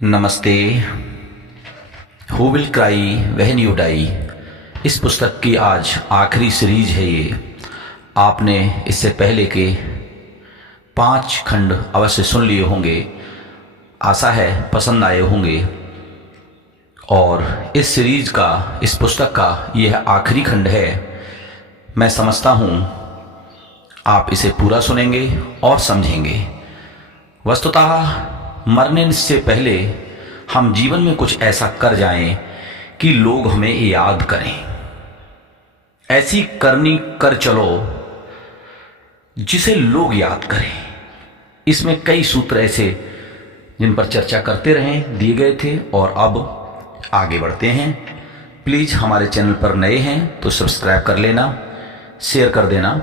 नमस्ते। Who will cry when you die, इस पुस्तक की आज आखिरी सीरीज है ये। आपने इससे पहले के 5 खंड अवश्य सुन लिए होंगे, आशा है पसंद आए होंगे। और इस सीरीज का, इस पुस्तक का यह आखिरी खंड है। मैं समझता हूँ आप इसे पूरा सुनेंगे और समझेंगे। वस्तुतः मरने से पहले हम जीवन में कुछ ऐसा कर जाएं कि लोग हमें याद करें। ऐसी करनी कर चलो जिसे लोग याद करें। इसमें कई सूत्र ऐसे जिन पर चर्चा करते रहें दिए गए थे और अब आगे बढ़ते हैं। प्लीज़ हमारे चैनल पर नए हैं तो सब्सक्राइब कर लेना, शेयर कर देना।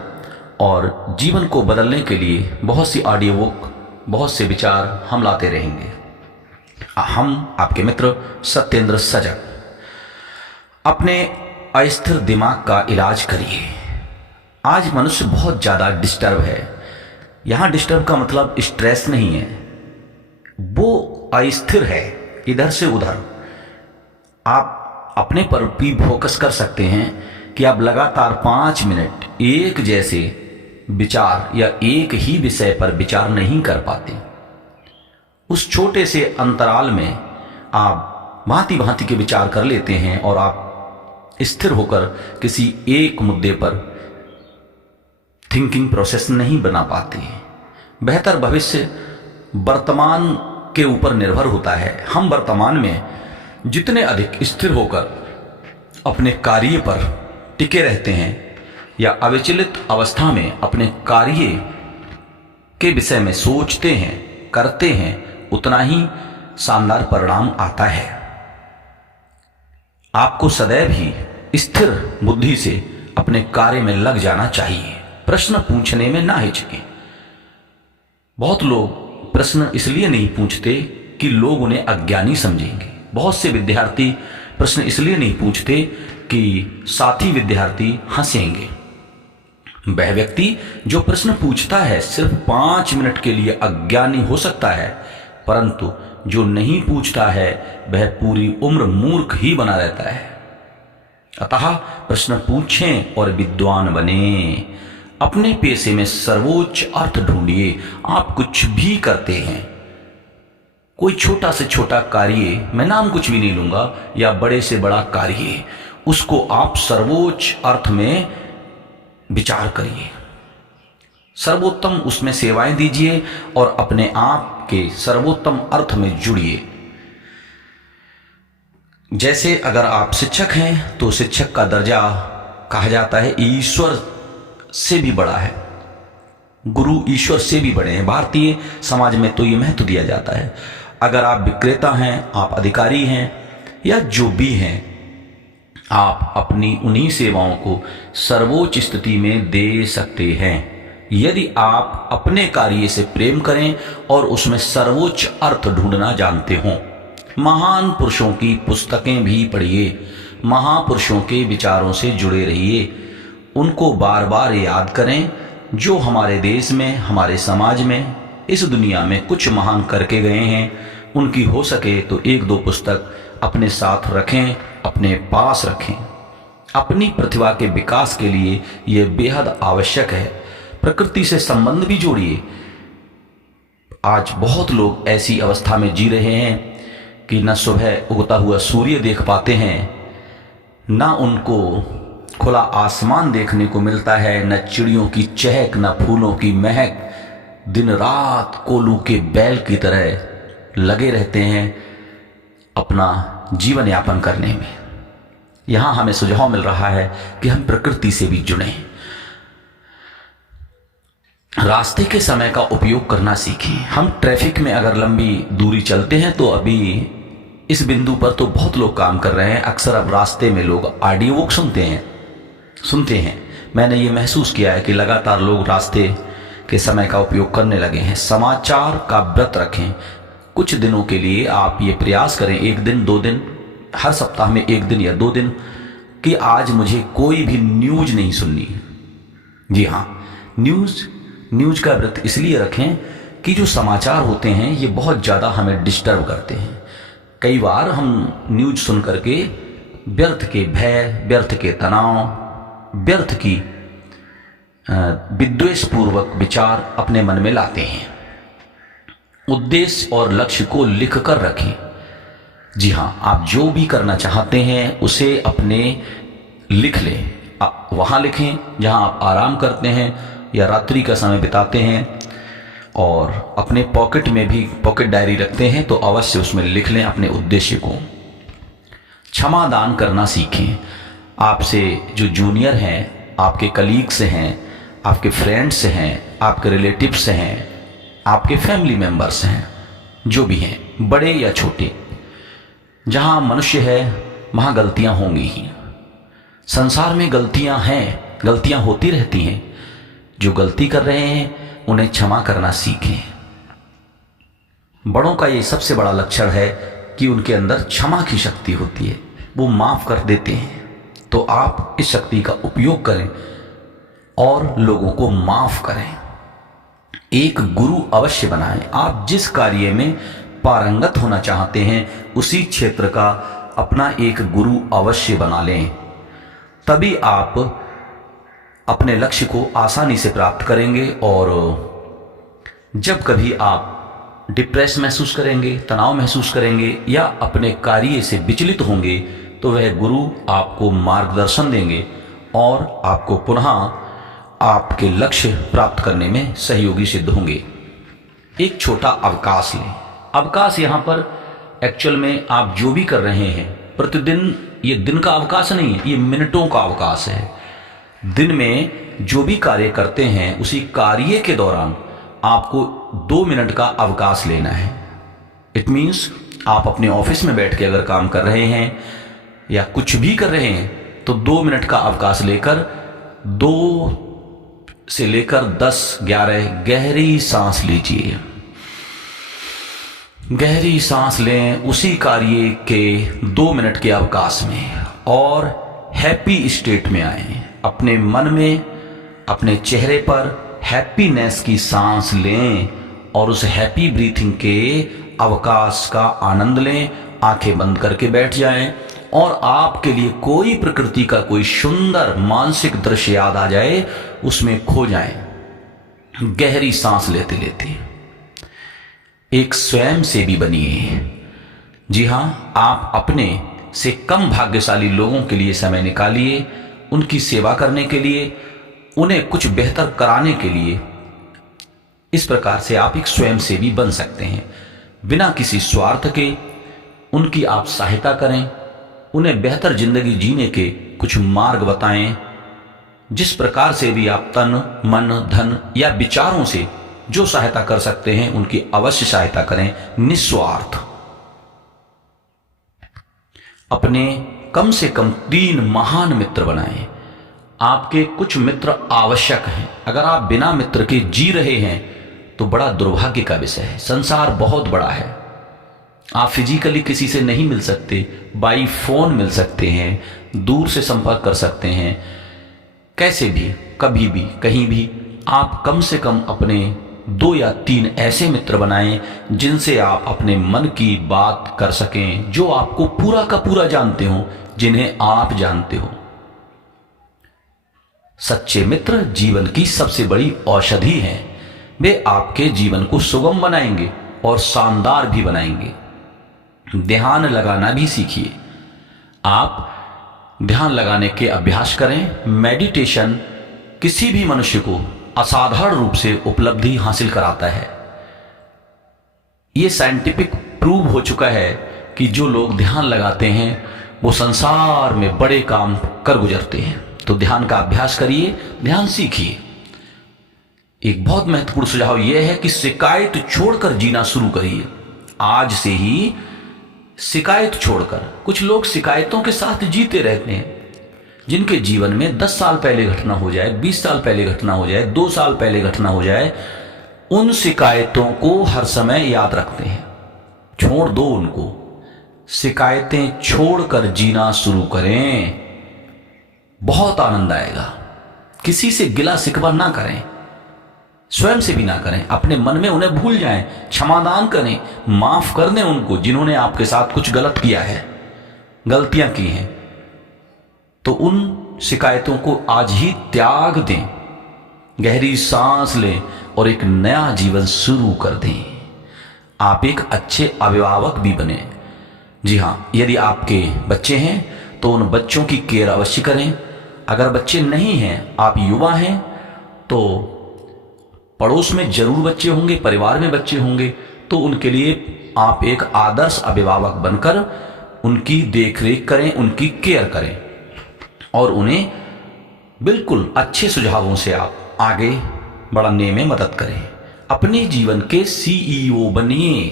और जीवन को बदलने के लिए बहुत सी ऑडियो बुक, बहुत से विचार हम लाते रहेंगे। हम आपके मित्र सत्येंद्र सजग। अपने अस्थिर दिमाग का इलाज करिए। आज मनुष्य बहुत ज़्यादा डिस्टर्ब है। यहाँ डिस्टर्ब का मतलब स्ट्रेस नहीं है, वो अस्थिर है इधर से उधर। आप अपने पर भी फोकस कर सकते हैं कि आप लगातार 5 मिनट एक जैसे विचार या एक ही विषय पर विचार नहीं कर पाते। उस छोटे से अंतराल में आप भांति भांति के विचार कर लेते हैं और आप स्थिर होकर किसी एक मुद्दे पर थिंकिंग प्रोसेस नहीं बना पाते। बेहतर भविष्य वर्तमान के ऊपर निर्भर होता है। हम वर्तमान में जितने अधिक स्थिर होकर अपने कार्य पर टिके रहते हैं या अविचलित अवस्था में अपने कार्य के विषय में सोचते हैं, करते हैं, उतना ही शानदार परिणाम आता है। आपको सदैव ही स्थिर बुद्धि से अपने कार्य में लग जाना चाहिए। प्रश्न पूछने में ना हिचकें। बहुत लोग प्रश्न इसलिए नहीं पूछते कि लोग उन्हें अज्ञानी समझेंगे। बहुत से विद्यार्थी प्रश्न इसलिए नहीं पूछते कि साथी विद्यार्थी हंसेंगे। वह व्यक्ति जो प्रश्न पूछता है सिर्फ 5 मिनट के लिए अज्ञानी हो सकता है, परंतु जो नहीं पूछता है वह पूरी उम्र मूर्ख ही बना रहता है। अतः प्रश्न पूछें और विद्वान बने। अपने पेशे में सर्वोच्च अर्थ ढूंढिए। आप कुछ भी करते हैं, कोई छोटा से छोटा कार्य, मैं नाम कुछ भी नहीं लूंगा, या बड़े से बड़ा कार्य, उसको आप सर्वोच्च अर्थ में विचार करिए। सर्वोत्तम उसमें सेवाएं दीजिए और अपने आप के सर्वोत्तम अर्थ में जुड़िए। जैसे अगर आप शिक्षक हैं तो शिक्षक का दर्जा कहा जाता है ईश्वर से भी बड़ा है। गुरु ईश्वर से भी बड़े हैं। भारतीय समाज में तो ये महत्व दिया जाता है। अगर आप विक्रेता हैं, आप अधिकारी हैं, या जो भी हैं, आप अपनी उन्हीं सेवाओं को सर्वोच्च स्थिति में दे सकते हैं यदि आप अपने कार्य से प्रेम करें और उसमें सर्वोच्च अर्थ ढूंढना जानते हों। महान पुरुषों की पुस्तकें भी पढ़िए, महापुरुषों के विचारों से जुड़े रहिए, उनको बार बार याद करें जो हमारे देश में, हमारे समाज में, इस दुनिया में कुछ महान करके गए हैं। उनकी हो सके तो 1-2 पुस्तक अपने साथ रखें, अपने पास रखें। अपनी प्रतिभा के विकास के लिए यह बेहद आवश्यक है। प्रकृति से संबंध भी जोड़िए। आज बहुत लोग ऐसी अवस्था में जी रहे हैं कि न सुबह उगता हुआ सूर्य देख पाते हैं, न उनको खुला आसमान देखने को मिलता है, न चिड़ियों की चहक, न फूलों की महक। दिन रात कोलू के बैल की तरह लगे रहते हैं अपना जीवन यापन करने में। यहां हमें सुझाव मिल रहा है कि हम प्रकृति से भी जुड़ें। रास्ते के समय का उपयोग करना सीखें। हम ट्रैफिक में अगर लंबी दूरी चलते हैं तो अभी इस बिंदु पर तो बहुत लोग काम कर रहे हैं। अक्सर अब रास्ते में लोग ऑडियो बुक सुनते हैं। मैंने ये महसूस किया है कि लगातार लोग रास्ते के समय का उपयोग करने लगे हैं। समाचार का व्रत रखें। कुछ दिनों के लिए आप ये प्रयास करें, 1 दिन 2 दिन, हर सप्ताह में 1 दिन या 2 दिन, कि आज मुझे कोई भी न्यूज नहीं सुननी। जी हाँ, न्यूज का व्रत इसलिए रखें कि जो समाचार होते हैं ये बहुत ज़्यादा हमें डिस्टर्ब करते हैं। कई बार हम न्यूज सुन करके व्यर्थ के भय, व्यर्थ के तनाव, व्यर्थ की विद्वेषपूर्वक विचार अपने मन में लाते हैं। उद्देश्य और लक्ष्य को लिख कर रखें। जी हाँ, आप जो भी करना चाहते हैं उसे अपने लिख लें। आप वहाँ लिखें जहाँ आप आराम करते हैं या रात्रि का समय बिताते हैं, और अपने पॉकेट में भी पॉकेट डायरी रखते हैं तो अवश्य उसमें लिख लें अपने उद्देश्य को। क्षमा दान करना सीखें। आपसे जो जूनियर हैं, आपके कलीग्स हैं, आपके फ्रेंड्स हैं, आपके रिलेटिव्स हैं, आपके फैमिली मेंबर्स हैं, जो भी हैं, बड़े या छोटे, जहाँ मनुष्य है वहाँ गलतियाँ होंगी ही। संसार में गलतियाँ हैं, गलतियाँ होती रहती हैं। जो गलती कर रहे हैं उन्हें क्षमा करना सीखें। बड़ों का ये सबसे बड़ा लक्षण है कि उनके अंदर क्षमा की शक्ति होती है, वो माफ कर देते हैं। तो आप इस शक्ति का उपयोग करें और लोगों को माफ करें। एक गुरु अवश्य बनाएं। आप जिस कार्य में पारंगत होना चाहते हैं उसी क्षेत्र का अपना एक गुरु अवश्य बना लें। तभी आप अपने लक्ष्य को आसानी से प्राप्त करेंगे। और जब कभी आप डिप्रेस महसूस करेंगे, तनाव महसूस करेंगे या अपने कार्य से विचलित होंगे तो वह गुरु आपको मार्गदर्शन देंगे और आपको पुनः आपके लक्ष्य प्राप्त करने में सहयोगी सिद्ध होंगे। एक छोटा अवकाश लें। अवकाश यहाँ पर एक्चुअल में आप जो भी कर रहे हैं प्रतिदिन, ये दिन का अवकाश नहीं है, ये मिनटों का अवकाश है। दिन में जो भी कार्य करते हैं उसी कार्य के दौरान आपको 2 मिनट का अवकाश लेना है। इट मीन्स आप अपने ऑफिस में बैठ के अगर काम कर रहे हैं या कुछ भी कर रहे हैं तो 2 मिनट का अवकाश लेकर 2 से लेकर 10-11 गहरी सांस लीजिए। गहरी सांस लें उसी कार्य के 2 मिनट के अवकाश में और हैप्पी स्टेट में आए। अपने मन में, अपने चेहरे पर हैप्पीनेस की सांस लें और उस हैप्पी ब्रीथिंग के अवकाश का आनंद लें। आंखें बंद करके बैठ जाएं और आपके लिए कोई प्रकृति का कोई सुंदर मानसिक दृश्य याद आ जाए, उसमें खो जाएं। गहरी सांस लेते लेते एक स्वयं सेवी बनिए। जी हाँ, आप अपने से कम भाग्यशाली लोगों के लिए समय निकालिए, उनकी सेवा करने के लिए, उन्हें कुछ बेहतर कराने के लिए। इस प्रकार से आप एक स्वयं सेवी बन सकते हैं। बिना किसी स्वार्थ के उनकी आप सहायता करें, उन्हें बेहतर जिंदगी जीने के कुछ मार्ग बताएं। जिस प्रकार से भी आप तन, मन, धन या विचारों से जो सहायता कर सकते हैं उनकी अवश्य सहायता करें, निस्वार्थ। अपने कम से कम 3 महान मित्र बनाएं। आपके कुछ मित्र आवश्यक हैं। अगर आप बिना मित्र के जी रहे हैं तो बड़ा दुर्भाग्य का विषय है। संसार बहुत बड़ा है। आप फिजिकली किसी से नहीं मिल सकते, बाई फोन मिल सकते हैं, दूर से संपर्क कर सकते हैं, कैसे भी, कभी भी, कहीं भी। आप कम से कम अपने 2 या 3 ऐसे मित्र बनाएं जिनसे आप अपने मन की बात कर सकें, जो आपको पूरा का पूरा जानते हो, जिन्हें आप जानते हो। सच्चे मित्र जीवन की सबसे बड़ी औषधि हैं। वे आपके जीवन को सुगम बनाएंगे और शानदार भी बनाएंगे। ध्यान लगाना भी सीखिए। आप ध्यान लगाने के अभ्यास करें। मेडिटेशन किसी भी मनुष्य को असाधारण रूप से उपलब्धि हासिल कराता है। यह साइंटिफिक प्रूव हो चुका है कि जो लोग ध्यान लगाते हैं वो संसार में बड़े काम कर गुजरते हैं। तो ध्यान का अभ्यास करिए, ध्यान सीखिए। एक बहुत महत्वपूर्ण सुझाव यह है कि शिकायत छोड़कर जीना शुरू करिए। आज से ही शिकायत छोड़कर। कुछ लोग शिकायतों के साथ जीते रहते हैं, जिनके जीवन में 10 साल पहले घटना हो जाए, 20 साल पहले घटना हो जाए, 2 साल पहले घटना हो जाए, उन शिकायतों को हर समय याद रखते हैं। छोड़ दो उनको। शिकायतें छोड़कर जीना शुरू करें, बहुत आनंद आएगा। किसी से गिला शिकवा ना करें। स्वयं से भी ना करें, अपने मन में उन्हें भूल जाएं, क्षमादान करें, माफ कर दें उनको जिन्होंने आपके साथ कुछ गलत किया है, गलतियां की हैं। तो उन शिकायतों को आज ही त्याग दें, गहरी सांस लें और एक नया जीवन शुरू कर दें। आप एक अच्छे अभिभावक भी बने। जी हाँ, यदि आपके बच्चे हैं तो उन बच्चों की केयर अवश्य करें। अगर बच्चे नहीं हैं, आप युवा हैं, तो पड़ोस में जरूर बच्चे होंगे, परिवार में बच्चे होंगे, तो उनके लिए आप एक आदर्श अभिभावक बनकर उनकी देखरेख करें, उनकी केयर करें और उन्हें बिल्कुल अच्छे सुझावों से आप आगे बढ़ने में मदद करें। अपने जीवन के CEO बनिए।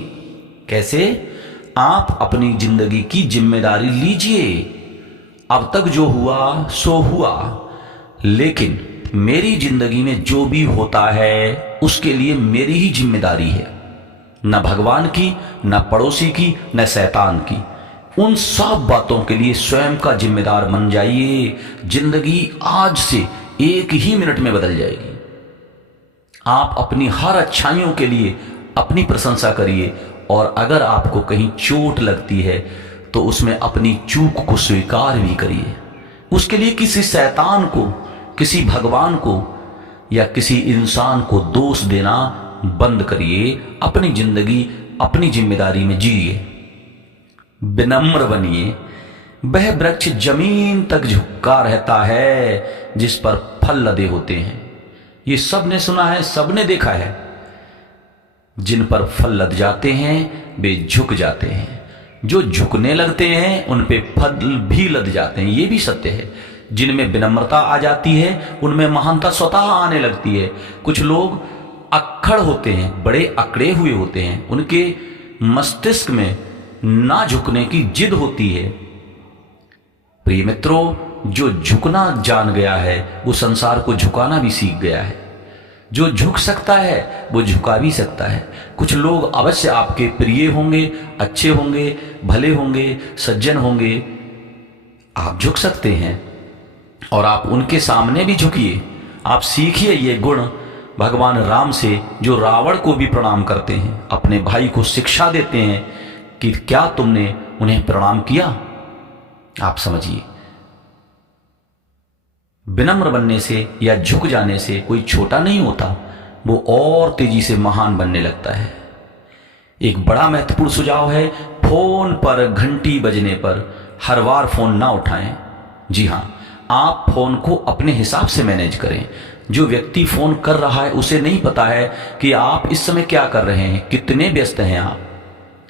कैसे? आप अपनी जिंदगी की जिम्मेदारी लीजिए। अब तक जो हुआ सो हुआ, लेकिन मेरी जिंदगी में जो भी होता है उसके लिए मेरी ही जिम्मेदारी है, न भगवान की, न पड़ोसी की, न शैतान की। उन सब बातों के लिए स्वयं का जिम्मेदार बन जाइए। जिंदगी आज से एक ही मिनट में बदल जाएगी। आप अपनी हर अच्छाइयों के लिए अपनी प्रशंसा करिए और अगर आपको कहीं चोट लगती है तो उसमें अपनी चूक को स्वीकार भी करिए। उसके लिए किसी शैतान को, किसी भगवान को या किसी इंसान को दोष देना बंद करिए। अपनी जिंदगी अपनी जिम्मेदारी में जिए। विनम्र बनिए। वह वृक्ष जमीन तक झुका रहता है जिस पर फल लदे होते हैं। ये सबने सुना है, सबने देखा है। जिन पर फल लद जाते हैं वे झुक जाते हैं, जो झुकने लगते हैं उन पे फल भी लद जाते हैं। ये भी सत्य है। जिनमें विनम्रता आ जाती है उनमें महानता स्वतः आने लगती है। कुछ लोग अक्खड़ होते हैं, बड़े अकड़े हुए होते हैं, उनके मस्तिष्क में ना झुकने की जिद होती है। प्रिय मित्रों, जो झुकना जान गया है वो संसार को झुकाना भी सीख गया है। जो झुक सकता है वो झुका भी सकता है। कुछ लोग अवश्य आपके प्रिय होंगे, अच्छे होंगे, भले होंगे, सज्जन होंगे। आप झुक सकते हैं और आप उनके सामने भी झुकिए। आप सीखिए ये गुण भगवान राम से, जो रावण को भी प्रणाम करते हैं, अपने भाई को शिक्षा देते हैं कि क्या तुमने उन्हें प्रणाम किया। आप समझिए, विनम्र बनने से या झुक जाने से कोई छोटा नहीं होता, वो और तेजी से महान बनने लगता है। एक बड़ा महत्वपूर्ण सुझाव है, फोन पर घंटी बजने पर हर बार फोन ना उठाएं। जी हाँ, आप फोन को अपने हिसाब से मैनेज करें। जो व्यक्ति फोन कर रहा है उसे नहीं पता है कि आप इस समय क्या कर रहे हैं, कितने व्यस्त हैं आप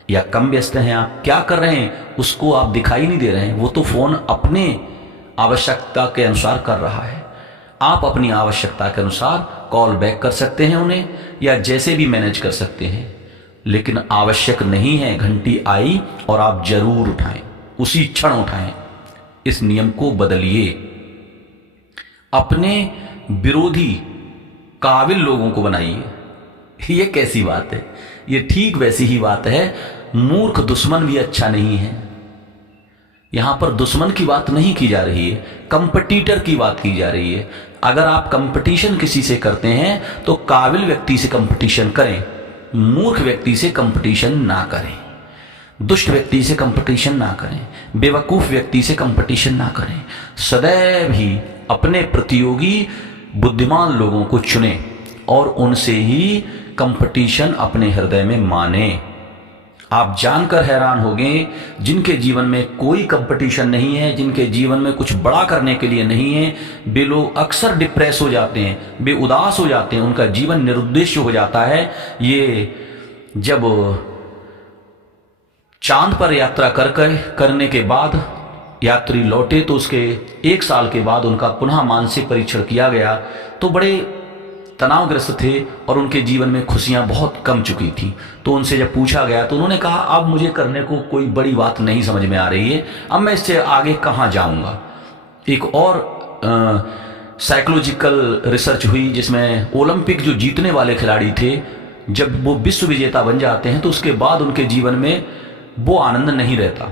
या कम व्यस्त हैं आप, क्या कर रहे हैं उसको आप दिखाई नहीं दे रहे हैं। वो तो फोन अपने आवश्यकता के अनुसार कर रहा है। आप अपनी आवश्यकता के अनुसार कॉल बैक कर सकते हैं उन्हें, या जैसे भी मैनेज कर सकते हैं, लेकिन आवश्यक नहीं है घंटी आई और आप जरूर उठाएं, उसी क्षण उठाएं। इस नियम को बदलिए। अपने विरोधी काबिल लोगों को बनाइए। ये कैसी बात है? ये ठीक वैसी ही बात है, मूर्ख दुश्मन भी अच्छा नहीं है। यहां पर दुश्मन की बात नहीं की जा रही है, कंपटीटर की बात की जा रही है। अगर आप कंपटीशन किसी से करते हैं तो काबिल व्यक्ति से कंपटीशन करें, मूर्ख व्यक्ति से कंपटीशन ना करें, दुष्ट व्यक्ति से कंपटीशन ना करें, बेवकूफ व्यक्ति से कंपटीशन ना करें। सदैव ही अपने प्रतियोगी बुद्धिमान लोगों को चुनें और उनसे ही कंपटीशन अपने हृदय में माने। आप जानकर हैरान होंगे, जिनके जीवन में कोई कंपटीशन नहीं है, जिनके जीवन में कुछ बड़ा करने के लिए नहीं है, वे लोग अक्सर डिप्रेस हो जाते हैं, वे उदास हो जाते हैं, उनका जीवन निरुद्देश्य हो जाता है। ये जब चांद पर यात्रा करने के बाद यात्री लौटे तो उसके 1 साल के बाद उनका पुनः मानसिक परीक्षण किया गया तो बड़े तनावग्रस्त थे और उनके जीवन में खुशियां बहुत कम चुकी थी। तो उनसे जब पूछा गया तो उन्होंने कहा, अब मुझे करने को कोई बड़ी बात नहीं समझ में आ रही है, अब मैं इससे आगे कहाँ जाऊंगा। एक और साइकोलॉजिकल रिसर्च हुई जिसमें ओलंपिक जो जीतने वाले खिलाड़ी थे, जब वो विश्व विजेता बन जाते हैं तो उसके बाद उनके जीवन में वो आनंद नहीं रहता,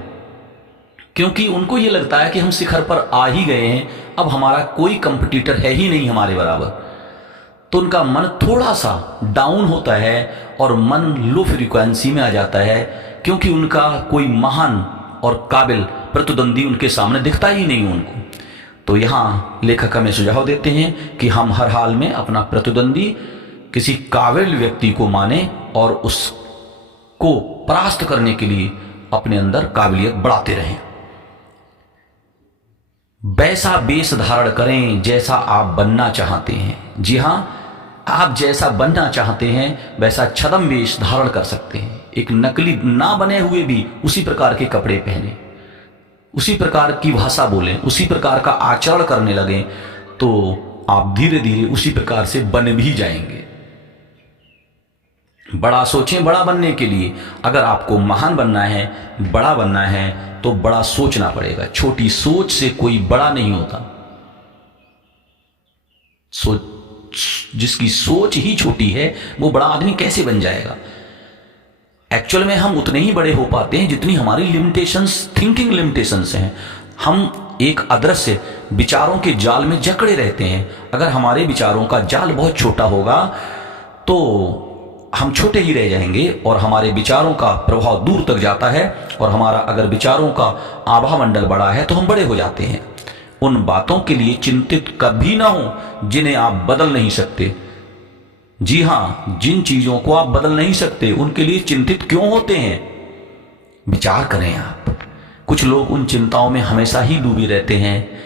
क्योंकि उनको ये लगता है कि हम शिखर पर आ ही गए हैं, अब हमारा कोई कंपटीटर है ही नहीं हमारे बराबर। तो उनका मन थोड़ा सा डाउन होता है और मन लो फ्रीक्वेंसी में आ जाता है, क्योंकि उनका कोई महान और काबिल प्रतिद्वंदी उनके सामने दिखता ही नहीं उनको। तो यहाँ लेखक हमें सुझाव देते हैं कि हम हर हाल में अपना प्रतिद्वंदी किसी काबिल व्यक्ति को माने और उसको परास्त करने के लिए अपने अंदर काबिलियत बढ़ाते रहें। वैसा वेश धारण करें जैसा आप बनना चाहते हैं। जी हाँ, आप जैसा बनना चाहते हैं वैसा छद्म वेश धारण कर सकते हैं। एक नकली ना बने हुए भी उसी प्रकार के कपड़े पहने, उसी प्रकार की भाषा बोलें, उसी प्रकार का आचरण करने लगें, तो आप धीरे धीरे उसी प्रकार से बन भी जाएंगे। बड़ा सोचें बड़ा बनने के लिए। अगर आपको महान बनना है, बड़ा बनना है, तो बड़ा सोचना पड़ेगा। छोटी सोच से कोई बड़ा नहीं होता। जिसकी सोच ही छोटी है वो बड़ा आदमी कैसे बन जाएगा? एक्चुअल में हम उतने ही बड़े हो पाते हैं जितनी हमारी लिमिटेशंस, थिंकिंग लिमिटेशंस हैं। हम एक अदृश्य विचारों के जाल में जकड़े रहते हैं। अगर हमारे विचारों का जाल बहुत छोटा होगा तो हम छोटे ही रह जाएंगे और हमारे विचारों का प्रभाव दूर तक जाता है। और हमारा अगर विचारों का आभा मंडल बड़ा है तो हम बड़े हो जाते हैं। उन बातों के लिए चिंतित कभी ना हो जिन्हें आप बदल नहीं सकते। जी हाँ, जिन चीजों को आप बदल नहीं सकते उनके लिए चिंतित क्यों होते हैं? विचार करें आप। कुछ लोग उन चिंताओं में हमेशा ही डूबे रहते हैं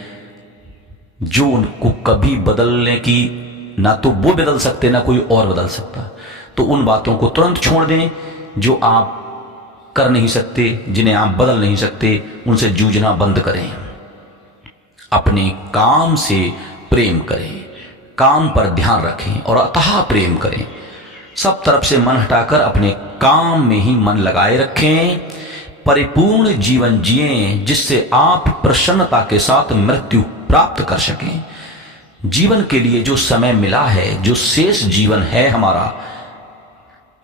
जो उनको कभी बदलने की ना तो वो बदल सकते ना कोई और बदल सकता। तो उन बातों को तुरंत छोड़ दें जो आप कर नहीं सकते, जिन्हें आप बदल नहीं सकते। उनसे जूझना बंद करें। अपने काम से प्रेम करें, काम पर ध्यान रखें और अथाह प्रेम करें। सब तरफ से मन हटाकर अपने काम में ही मन लगाए रखें। परिपूर्ण जीवन जिएं जिससे आप प्रसन्नता के साथ मृत्यु प्राप्त कर सकें। जीवन के लिए जो समय मिला है, जो शेष जीवन है हमारा,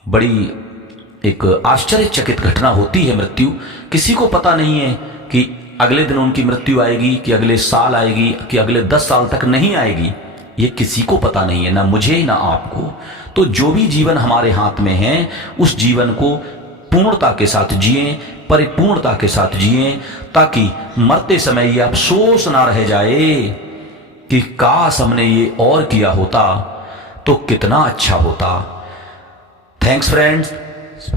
बड़ी एक आश्चर्यचकित घटना होती है मृत्यु। किसी को पता नहीं है कि अगले दिन उनकी मृत्यु आएगी, कि अगले साल आएगी, कि अगले 10 साल तक नहीं आएगी। ये किसी को पता नहीं है, ना मुझे ना आपको। तो जो भी जीवन हमारे हाथ में है उस जीवन को पूर्णता के साथ जिएं, परिपूर्णता के साथ जिएं, ताकि मरते समय ये अफसोस ना रह जाए कि काश हमने ये और किया होता तो कितना अच्छा होता। Thanks friends.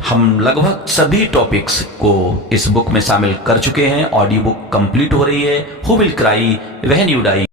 हम लगभग सभी टॉपिक्स को इस बुक में शामिल कर चुके हैं। ऑडियो बुक कंप्लीट हो रही है। Who will cry when you die.